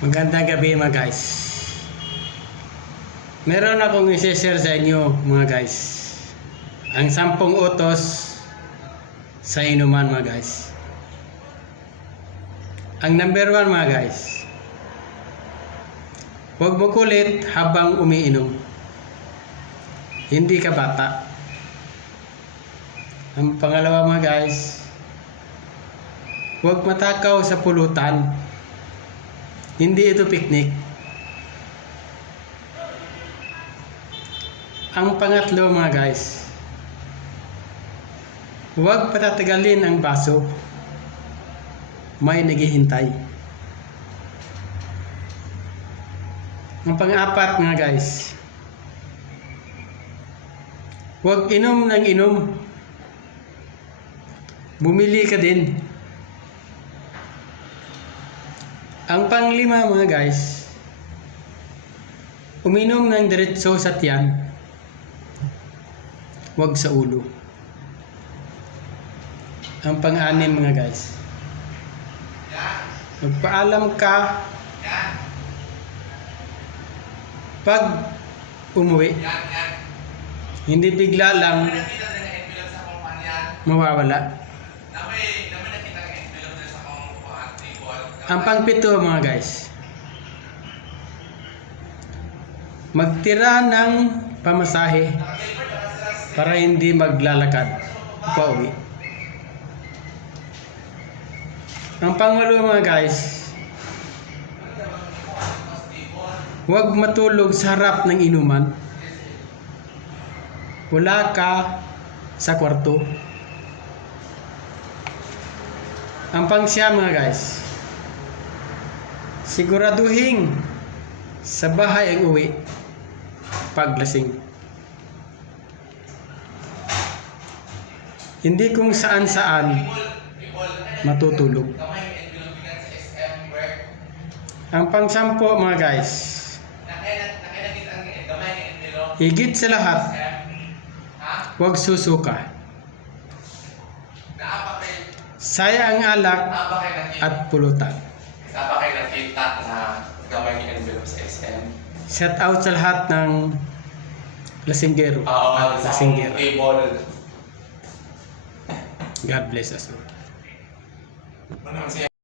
Magandang gabi mga guys. Meron akong i-share sa inyo mga guys. Ang 10 utos sa inuman mga guys. Ang number 1 mga guys. Huwag mo kulit habang umiinom. Hindi ka bata. Ang pangalawa mga guys. Huwag matakaw sa pulutan. Hindi ito picnic. Ang pangatlo mga guys, huwag patatagalin ang baso. May naghihintay. Ang pang-apat mga guys, huwag inom ng inom. Bumili ka din. Ang panglima mga guys, uminom ng diretso sa tiyan, huwag sa ulo. Ang pang-anim mga guys, magpaalam ka pag umuwi. Hindi bigla lang mawawala. Ang pang-pito mga guys, magtira ng pamasahe para hindi maglalakad pauwi. Ang pang-walo mga guys, huwag matulog sa harap ng inuman. Wala ka sa kwarto. Ang pang-siyam mga guys, siguraduhin sa bahay ang uwi paglasing. Hindi kung saan-saan matutulog. Ang pang-sampo mga guys, higit sa lahat, huwag susuka. Sayang ang alak at pulutan. Saba kayo nakita na gamay ni envelope sa SM? Shout out sa lahat ng lasinggero at Sa lasinggero. table. God bless us all. Ano naman siya?